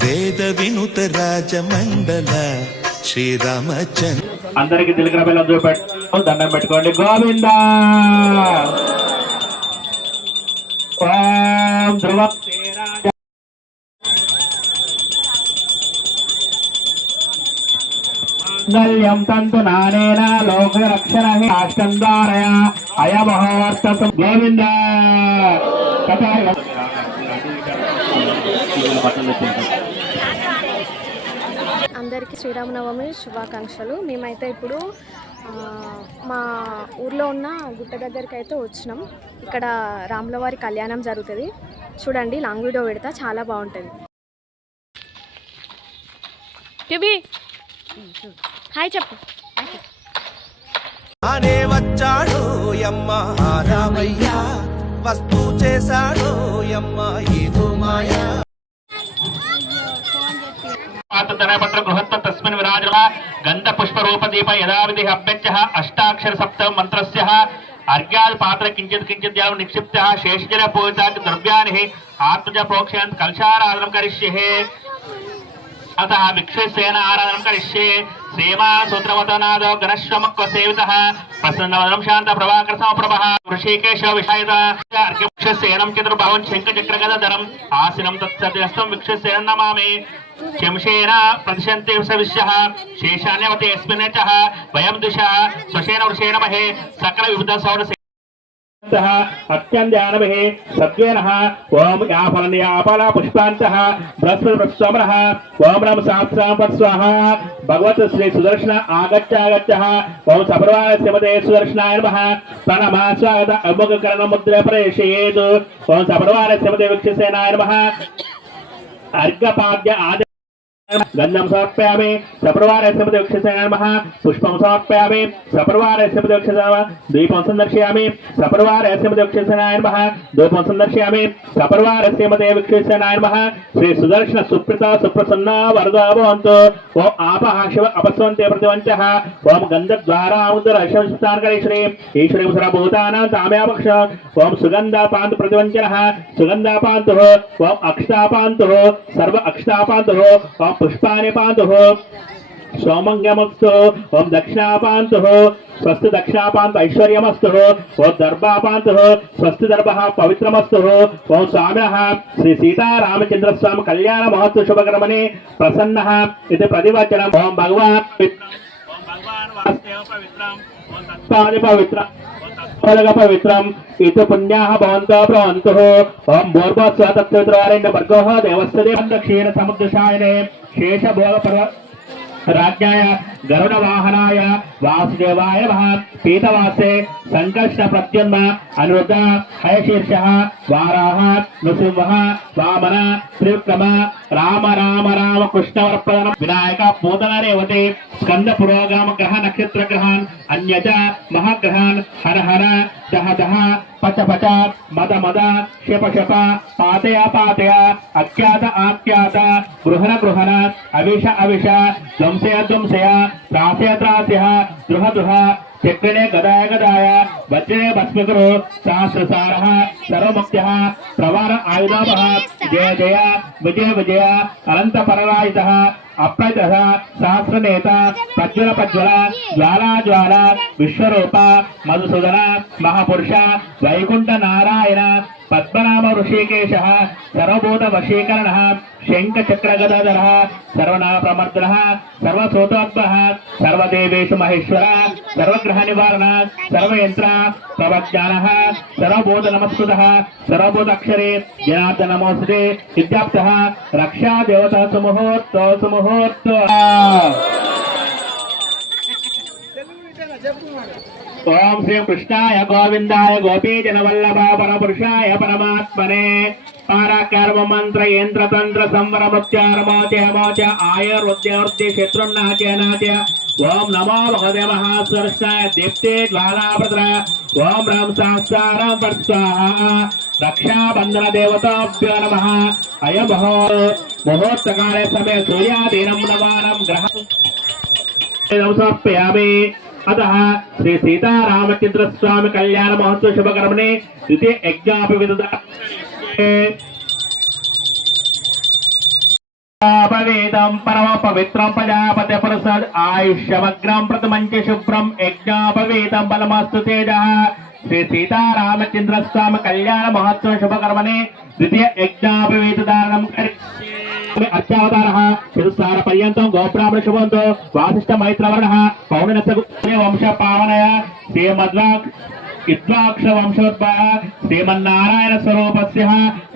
వేద వినుత రాజమండల శ్రీరామచంద్ర అందరికి తిలకన బెల్లం చూపెట్టు దండం పెట్టుకోండి. గోవింద ఓం ధ్రువ మంగళ్యం తంతు నానేన లోక రక్షణ అష్టంధారయ అయమహోవర్త గోవింద. అందరికీ శ్రీరామనవమి శుభాకాంక్షలు. మేమైతే ఇప్పుడు మా ఊర్లో ఉన్న గుట్ట దగ్గరికి అయితే వచ్చినాం. ఇక్కడ రాములవారి కళ్యాణం జరుగుతుంది. చూడండి, లాంగ్ వీడియో పెడతా, చాలా బాగుంటుంది. హాయ్ చెప్పు. అనే వచ్చాడు యమ్మ రామయ్య, వస్తు చేశాడు యమ్మ ఏదో మాయా. పత్ర గృహత్వ తస్మిన్ విరాజమ గంధ పుష్ప రూప దీప యథావిధి అభ్యర్చ అష్టాక్షర సప్త మంత్రస్య అర్ఘ్యాల్ పాత్ర కించిత్ కించిత్ జలం నిక్షిప్త శేషజల పూజాత్ ద్రవ్యాని ఆత్మజ ప్రోక్షయంత్ కలశారాధనం కరిష్యే. अतः भिक्षुसेन आराधनं करिष्ये. सेवा सूत्रवतनादो गणश्वमक्व सेवितः प्रसन्नवदनं शान्त प्रभाकर समप्रभः ऋषिकेश विषायतः अर्घ्यभिक्षुसेनं चतुर्बाहुं शङ्खचक्रगदाधरम् आसीनं तत्सत्यस्तं भिक्षुसेनं नमामि. शंशेन प्रतिशन्ति सविष्यः शेषान्यवते यस्मिन् च वयं दिशः स्वशेन वृषेण महे सकल विविध सौर अत्यंध्यानभिः सत्वेनः ओम याफलन्याफला पुष्पान्तः बृहस्पतिप्रस्तमनः ओम नमः सहस्रां पत् स्वाहा. भगवत श्री सुदर्शन आगच्छागच्छः ओम सपरिवारस्य मते सुदर्शनाय नमः. प्रणमः स्वागत अमुखकरणमुद्रा प्रेषयेत् ओम सपरिवारस्य मते वृक्षसेनाय नमः. अर्घ्यपाद्य आदि गंधम समर्पयामि सपरिवारस्य मते वृक्षसेनाय नमः. पुष्पं समर्पयामि सपरिवारस्य मते वृक्षसेनाय नमः. दीपं सन्दर्शयामि सपरिवारस्य मते वृक्षसेनाय नमः. धूपं सन्दर्शयामि सपरिवारस्य मते वृक्षसेनाय नमः. श्री सुदर्शन सुप्रीता सुप्रसन्ना वरदा भवन्तु. ओम आपः शिव अपस्वन्ते प्रतिवञ्चः ओम गन्धद्वारामुदर शंस्तार्करेश्वरी ईश्वरी सर्वभूतानां ताम्यापक्ष ओम सुगन्धापान्तु प्रतिवञ्चनः सुगन्धापान्तुः ओम अक्षतापान्तुः सर्व अक्षतापान्तुः ओम पुष्पाणि पान्तुः सौमंगमस्तु ओम दक्षिणापान्तुः स्वस्ति दक्षिणापान्त ऐश्वर्यमस्तु ओम दर्भापान्तुः स्वस्ति दर्भः पवित्रमस्तु ओम स्वामिनः श्री सीतारामचंद्र स्वामी कल्याण महोत्सव शुभकर्मणे प्रसन्नः इति प्रतिवचनम्. ओम भगवान् पवित्रम् पवित्रम् इति पुण्याः भवन्तः भवन्तुः. ओम भूर्भुवः तत्सवितुर्वरेण्यं भर्गोः देवस्य दक्षिण समुद्रशायिने शेषभोगपर्व राज्ञाय गरुडवाहनाय वासुदेवाय नमः. पीतवासे संकष्ट प्रत्युन्म अनुरुद्ध हयशीर्षः वाराह नृसिंहः वामन त्रिविक्रम राम राम राम कृष्णवर्पण विनायक पूतन रेवते स्कंद पुरोगाम ग्रह नक्षत्र ग्रहान अन्यज महाग्रहान हर हर दह दह पच पच मद मद शप शप पातय पातय अख्यात आख्यात गृहण गृहण अविष अविष ध्वंसय ध्वंसय त्रासय त्रासय द्रुह द्रुह चक्रणे गदाय गदाय वज्रे भस्मकुरु सहस्रसारः सर्वमुक्त्यः प्रवार आयुधावः जय जय विजय विजय अनंत पररायितः अप्रजः सहस्रनेता प्रज्वल प्रज्वल ज्वाला ज्वाला विश्वरूप मधुसूदन महापुरुष वैकुंठ नारायण पद्मनाभ ऋषिकेशः सर्वभूत वशीकरणः शंख चक्र गदाधरः सर्वनाम प्रमर्दनः सर्वसोतोद्भवः सर्वदेवेषु महेश्वर सर्वग्रह निवारण सर्वयंत्र प्रवज्ञानः सर्वभूत नमस्कृतः सर्वभूत अक्षरे जनार्दन नमोऽस्तुते विद्याप्तः रक्षा देवता सुमुहूर्त सुमुहूर्त. ओम श्री कृष्णाय गोविंदाय गोपी जनवल्लभ परपुरुषाय परमात्मने पाराकर्म मंत्र यंत्र तंत्र संवर मृत्यारमोच मोच आयुर्वृद्ध्य शत्रुन्नाच्य नाच्य ओम नमो भगवते महासुदर्शनाय दीप्ते ज्वालाभद्र ओम राम सहस्रां पट् स्वाहा. रक्षाबंधन देवताभ्यो नमः. अयं मुहूर्तकाले समय सूर्यादीनं नवानं ग्रह समर्पयामि. अतः श्री सीतारामचंद्र स्वामी कल्याण महोत्सव शुभकर्मणे द्वितीय यज्ञापि विदधा. పవేదం పరమ పవిత్రం ప్రజాపతి ప్రసాద్ ఆయుష్యమగ్రం ప్రథమంచ శుభ్రం యజ్ఞాపవేదం బలమస్తు తేజ శ్రీ సీతారామచంద్ర స్వామి కళ్యాణ మహోత్సవ శుభకర్మణి ద్వితీయ యజ్ఞాపవేద దానం అర్చావతారः చతుస్సార పర్యంతం గోబ్రాహ్మణ శుభంతో వాసిష్ఠ మైత్రవర్ణः పౌర్ణనస వంశ పావనయ శ్రీమద్వాక్ ఇద్వాక్ష వంశోద్భవ శ్రీమన్నారాయణ స్వరూపస్య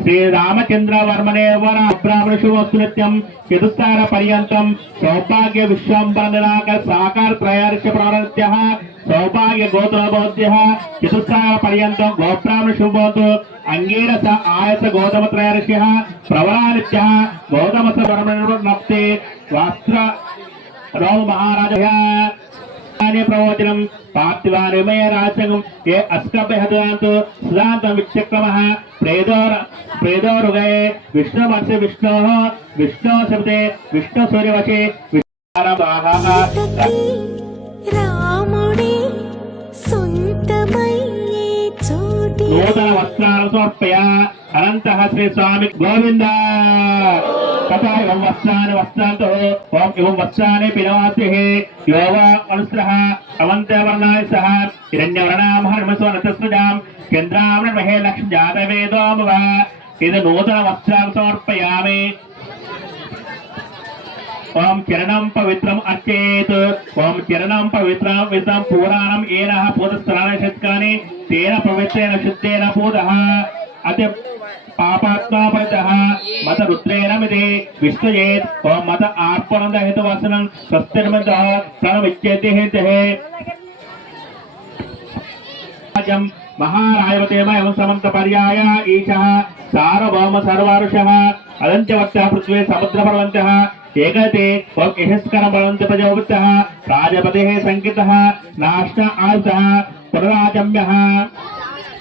శ్రీరామచంద్ర వర్మణే వర బ్రాహ్మణ శుభస్తు నిత్యం చతుస్సార పర్యంతం సౌభాగ్య విశ్వంబర నిరాక సాకార త్రయార్చ ప్రవృత్యః సౌభాగ్య గోత్రబోధ్యః చతుస్సార పర్యంతం గోబ్రాహ్మణ శుభంతో అంగీరస ఆయస గౌతమ త్రయార్ష్యః ప్రవరానిత్యః గౌతమస వర్మణే వాస్త్ర రావు మహారాజः ప్రవచనం పార్థివానిమయ రాజంగం ఏ అస్కభ్యహదాంతో సుదాంతం విచక్రమః ప్రేదోరుగయే విష్ణువర్ష విష్ణోః విష్ణో శబ్దే విష్ణు సూర్యవశే రాముడే సొంతమయ్యే చోటి నూతన వస్త్రాలను సమర్పయ అనంతః శ్రీ స్వామి గోవింద तथा एवं वस्त्राणि वस्त्रान्तो ओम एवं वस्त्राणि पिनवास्यः यो वा अनुस्रः अवन्तवर्णाय सह हिरण्यवर्णामहर्मसोनतस्रजां चन्द्रामणमहे लक्ष्मीजातवेदोमव इदं नूतन वस्त्रान् समर्पयामि ओम चरणं पवित्रम् अर्चेत् ओम चरणं पवित्रं पुराणं येनः पूतस्थानानि शतकानि तेन पवित्रेण शुद्धेन पूतः अति पापात्मा परितः मत रुद्रेण मिदे विष्णुजेत ओम मत आर्पणं हेतुवसनं स्वस्तिर्मतः प्रणविच्यते हेतुः अजं महारायवतेम एवं समन्त पर्याय ईशः सार्वभौम सर्वारुषः अदंत्यवत्तः पृथ्वी समुद्रपर्वन्तः एकते ओम यशस्करं बलवन्त प्रजोवत्तः राजपतेः संकितः नाष्ट आयुधः पुनराजम्यः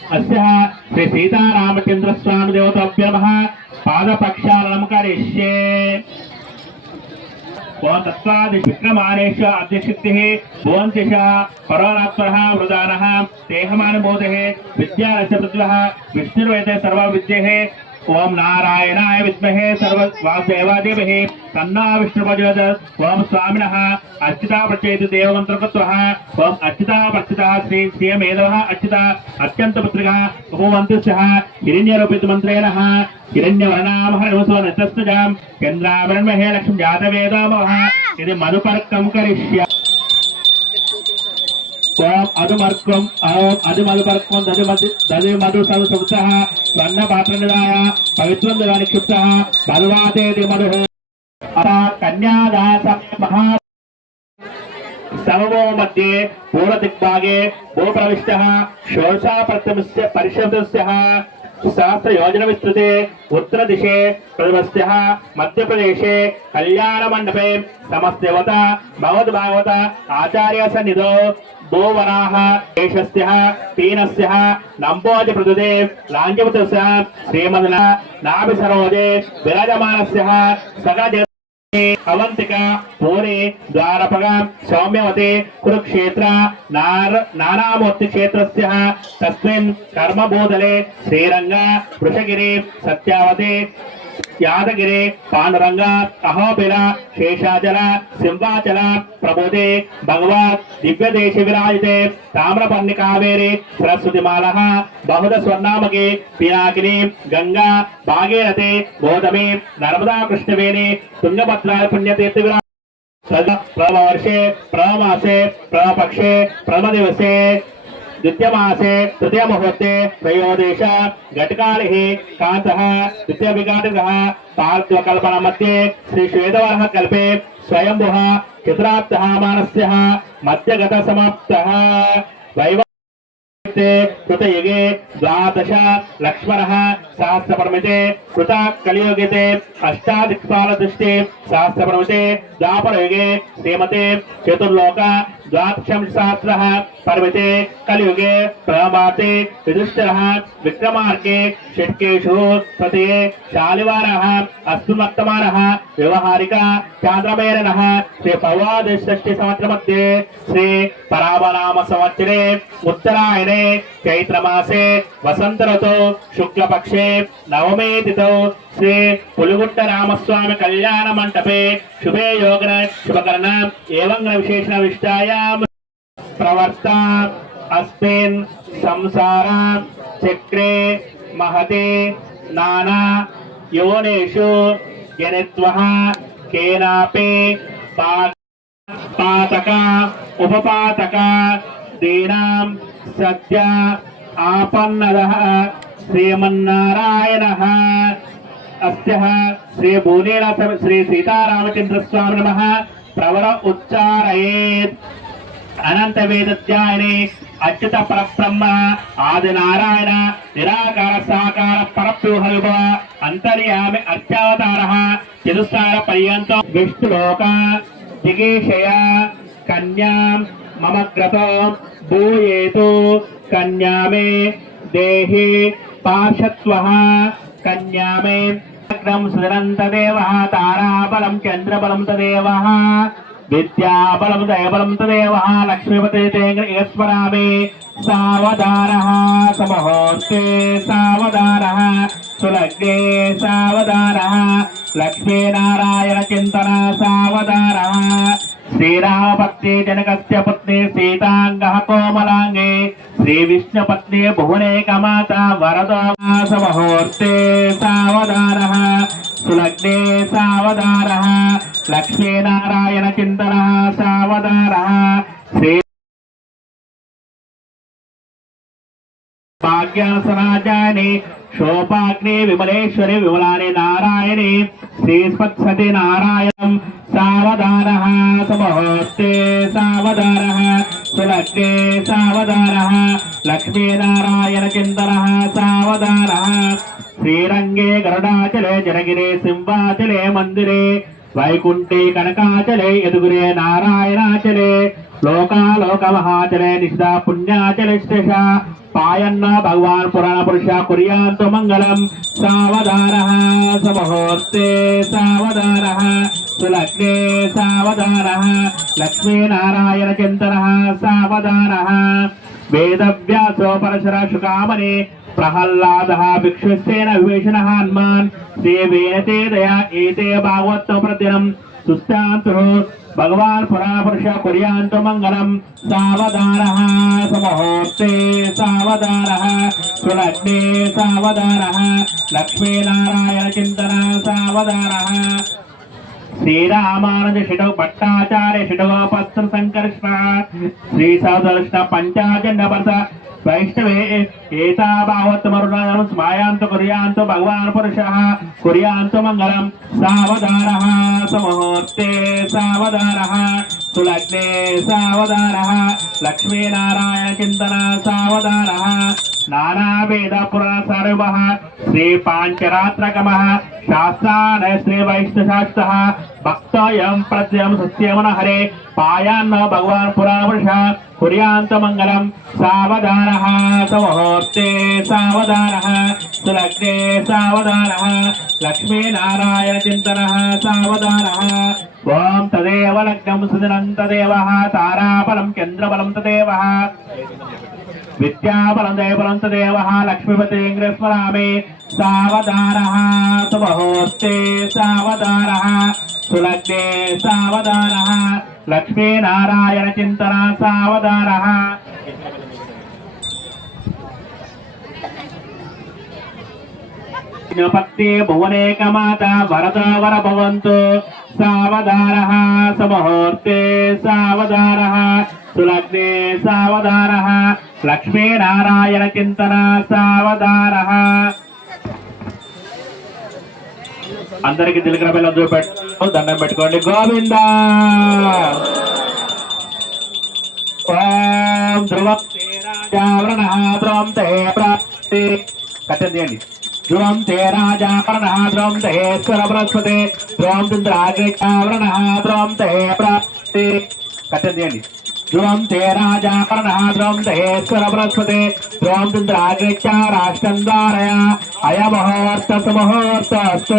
अस्य श्री सीतारामचंद्र स्वामी देवताभ्यो नमः पादप्रक्षालनं करिष्ये ओम तत्वादि विक्रमानेश अध्यक्षितिः भुवन्तिषः परोरात्मनः वृदानः देहमानबोधः विद्यारस्य पृथ्व्यः विष्णुर्वेदे सर्वविद्येः ओम नारायणाय विद्महे सर्ववासुदेवादेवः तन्नो विष्णुप्रचोदयात् ओम स्वामिनः अर्चिता प्रचेतु देवमन्त्रकत्वः ओम अर्चिता प्रचितः श्री श्रीमेधवः अर्चिता अत्यन्तपुत्रिकः भगवन्तस्यः हिरण्यरूपितमन्त्रेणः हिरण्यवर्णामहर्मसोनतस्तजां चन्द्रावरणमहे लक्ष्मीजातवेदोमवः इति मधुपर्कं करिष्यामि ओम अधुमर्कम ओम अधुमधुपर्कम दधि मधु संसुप्तः स्वर्ण पात्र निधाय पवित्रं दिवानि क्षुप्तः मधुवाते मधुः अतः कन्यादास महा समवो मध्ये पूर्वदिग्भागे भूप्रविष्टः षोडशा प्रथमस्य परिषदस्यः सहस्र योजना विस्तृते उत्तर दिशे प्रथमस्यः मध्य प्रदेशे कल्याण मंडपे समस्तदेवता भगवद्भागवत आचार्य सन्निधौ भूवराः देशस्यः पीनस्यः नम्बोज प्रदुदे लाञ्जवतस्य श्रीमदना नाभिसरोजे विराजमानस्यः सकज अवंतिका पूरी द्वारपग सौम्यवती कुरुक्षेत्र नानामूर्ति क्षेत्रस्य तस्मिन् कर्मभूतले श्रीरंग वृषगिरि सत्यावती यादगिरि पांडुरंग अहोबिल शेषाचल सिंहाचल प्रबोधे भगवत दिव्य देश विराजिते ताम्रपर्णि कावेरी सरस्वतीमालः बहुध स्वर्णामकी पिनाकिनी गंगा भागीरथी गौतमी नर्मदा कृष्णवेणी तुंगभद्रा पुण्यतीर्थ विराज प्रवर्षे प्रमासे प्रपक्षे प्रमदिवसे द्वितीय मासे तृतीय मुहूर्ते त्रयोदश घटकालिः कांतः द्वितीय विघाटकः पार्थकल्पना मध्ये श्री श्वेतवरः कल्पे स्वयंभुः चतुराप्तः मानस्यः मध्यगत समाप्तः कृतयुगे द्वादश लक्ष्मणः सहस्रपर्मिते कृता कलियुगे अष्टादिक्पाल दृष्टि सहस्रपर्मिते द्वापरयुगे श्रीमते चतुर्लोक द्वादशं सहस्रः पर्वते कलियुगे प्रमाते युधिष्ठिरः विक्रमार्के षट्केषु तृतीये शालिवारः अस्मिन्वर्तमानः व्यवहारिका चान्द्रमेरनः श्री पौवादषष्टि संवत्सरमध्ये श्री परावनाम संवत्सरे उत्तरायणे चैत्रमासे वसंत ऋतौ शुक्लपक्षे नवमे तिथौ श्री पुलिगुट्ट रामस्वामी कल्याण मंडपे शुभे योगन शुभकरण एवं विशेषण विष्टायाम प्रवर्ता अस्मिन् संसार चक्रे महते नाना योनिषु जनित्वः केनापि पातक उपपातक दीनां सद्य आपन्नदः श्रीमन्नारायणः अस्त्यः श्री भूनील श्री सीतारामचंद्र स्वामी नमः प्रवर उच्चारयेत् अनंत वेदध्यायने अच्युत परब्रह्म आदि नारायण निराकार साकार परब्रह्म अंतर्यामि अर्चावतारः चतुस्सार पर्यन्तं विष्णुलोक जिगीषया कन्यां मम क्रतो भूयेतु कन्या मे देहि पार्श्वत्वः कन्या मे अग्रम सुदरंत देवः ताराबलं चंद्रबलं तदेवः विद्याबलं दयबलं तदेवः लक्ष्मीपते तेङ्गस्वरामे सावधानः समहोस्ते सावधानः सुलग्ने सावधानः लक्ष्मीनारायण चिंतन सावधानः श्रीरामपत्नी जनकस्य पत्नी सीतांगः कोमलांगे श्री विष्णुपत्नी भुवनेकमाता वरदा समहोस्ते सावधानः सुलग्ने सावधानः लक्ष्मीनारायण चिंतनः सावधानः श्री भाग्यासनाजाने शोभाग्ने विमलेश्वरी विमलाने नारायणे श्रीस्पत्सति नारायणं सावधानः समहोस्ते सावधानः सुलग्ने सावधानः लक्ष्मीनारायण चिंतनः सावधानः श्रीरंगे गरुडाचले जनगिरे सिंहाचले मंदिरे वैकुंठे कनकाचले यदुगिरे नारायणाचले लोकालोक महाचले निषदा पुण्याचले श्रेषा पायन्न भगवान पुराण पुरुषा कुर्यान्तु मंगलम सावधानः समहोस्ते सावधानः सुलग्ने सावधानः लक्ष्मीनारायण चिंतनः सावधानः वेदव्यासो परशुरा शुकामणे प्रहल्लादः भिक्षुस्तेन विभीषणः हनुमान् देवेन दया एते भागवतो प्रतिदिनं सुस्तान्तुः भगवान पुराण पुरुष कुर्यान्तु मंगलम सावधानः समहोस्ते सावधानः सुलग्ने सावधानः लक्ष्मीनारायण चिंतन सावधानः श्रीरामानुज शिटो भट्टाचार्य शिटो पत्र संकर्षण श्री सौदर्शन पंचाचंड वर्ष वैष्णवे एता भावत मरुणां स्मायांत कुर्यान्तु भगवान पुरुषः कुर्यान्तु मंगलम सावधानः समहोस्ते सावधानः सुलग्ने सावधानः लक्ष्मीनारायण चिंतन सावधानः नाना वेद पुराण सर्वः श्री पांचरात्रकमः शास्त्रान् श्री वैष्णवशास्त्रः भक्तयं प्रत्ययं सत्यमन हरे पायान्न भगवान पुराण पुरुषः कुर्यान्तु मंगलम सावधानः समहोस्ते सावधानः सुलग्ने सावधानः लक्ष्मीनारायण चिंतनः सावधानः ओम तदेव लग्नं सुदिनं तदेवः ताराबलं चंद्रबलं तदेवः विद्याबलं दयबलं तदेवः लक्ष्मीपते स्मरामि सावधानः समहोस्ते सावधानः सुलग्ने सावधानः लक्ष्मीनारायण चिंतन सावधानः पत्नी भुवनेकमाता वरदा वर भवन्तु सावधानः समहोस्ते सावधानः सुलग्ने सावधानः लक्ष्मीनारायण चिंतन सावधानः అందరికి దిలకర బెల్లం చూపెట్టు దండం పెట్టుకోండి గోవిందా ఓం ధ్రువం తే రాజావరణః ధ్రువం తే ప్రాప్తి కట్టండి ధ్రువం తే రాజావరణః ధ్రువం తే ఈశ్వర బృహస్పతి ధ్రువం చంద్రాగ్నిచావరణః ధ్రువం తే ప్రాప్తి కట్టండి ध्रुवं ते राजा पर्णः ध्रुवं तेश्वर बृहस्पति ध्रुवं चन्द्राग्निश्च राष्ट्रं धारय अयमुहूर्त सुमुहूर्तस्तु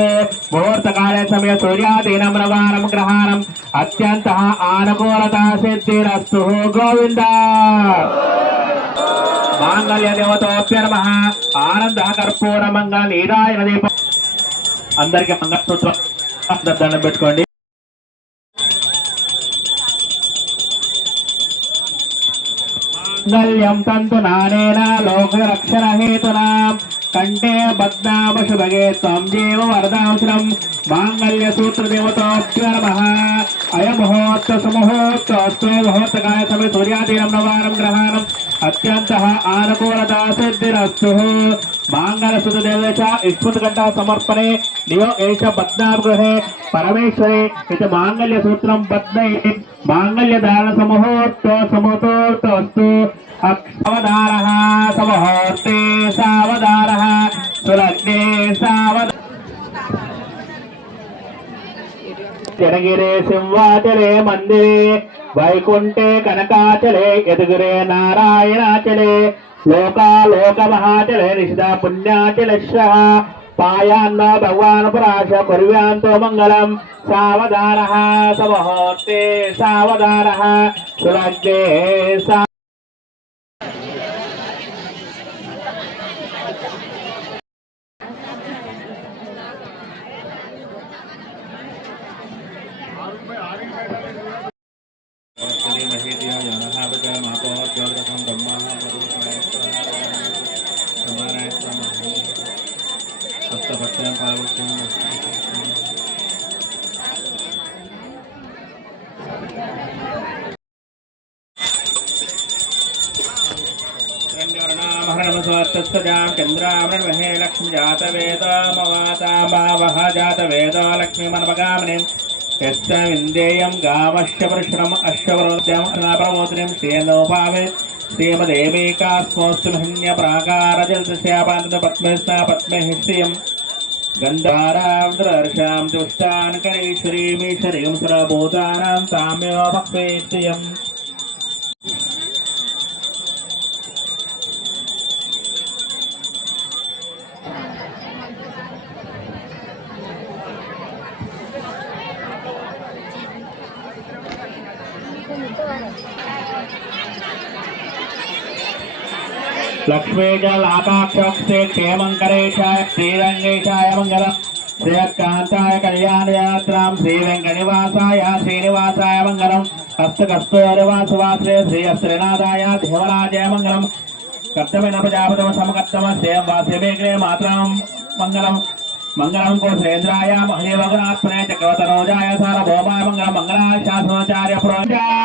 मुहूर्तकाले समय सूर्यादीनं रवानं ग्रहाणम् अत्यन्तः आनुकूलता सिद्धिरस्तु गोविन्द मांगल्य देवतोऽप्य नमः आनंद कर्पूर मंगल नीरायण दीप అందరికి మంగళసూత్రం దండం పెట్టుకోండి మంగళ్యం తంతు నానేన లోక రక్షణ హేతునా కంఠే బద్నామ శుభగే త్వం జీవ వరదాంశనం మాంగళ్య సూత్ర దేవతాభ్య నమః అయముహూర్త సుముహూర్తస్తు ముహూర్తకాల సమయ సూర్యాదీనం నవారం గ్రహాణం అత్యంతః ఆనుకూలతా సిద్ధిరస్తు మాంగళసుత దేవేశ ఇష్మృతకంఠ సమర్పణే నియో ఏష బద్నామ గృహే పరమేశ్వరే ఇది మాంగళ్య సూత్రం బద్నై మాంగళ్య ధారణ సమూహూర్తస్తు సావధానః సమూహూర్తే సావధానః సులగ్నే సావధానః जनगिरे सिंहाचले मंदिरे वैकुंठे कनकाचले यदगिरे नारायणाचले लोकालोक महाचले निशिता पुण्याचले श्रः पायान्न भगवान् पराश कुर्व्यांतो मंगलम सावधानः समहोते सावधानः सुलग्ने सा चंद्रामृणमहे लक्ष्मी जात वेद मवाता भावः जात वेद लक्ष्मी मनमगामिनीं यस्य विन्देयं गावश्य परशुरम् अश्वरोद्यं अनाप्रमोदिनीं श्रेणोभावे श्रीमदेवीकास्मोऽस्तु महिन्य प्राकारजलदस्यापानन्द पद्मेस्ता पद्मेः श्रियं गन्धारां तुष्टान् करीश्वरीमीश्वरीं सर्वभूतानां ताम्यो भक्ते श्रियम् लक्ष्मी जल आकाक्षे क्षेमंकरेशाय श्रीरंगेशाय मंगलम श्रीकांताय कल्याण यात्रां श्री वेंकटनिवासाय श्रीनिवासाय मंगलम हस्तकस्तूरिवासवासे श्री श्रीनाथाय देवराजाय मंगलम कर्तव्य प्रजापतम समकर्तम श्रेयं वासे मेघ्ने मात्रां मंगलम मंगलम को श्रेन्द्राय महदेवगुणात्मने चक्रवतरोजाय सार्वभौमाय मंगलम मंगलाय शासनाचार्य प्रोजाय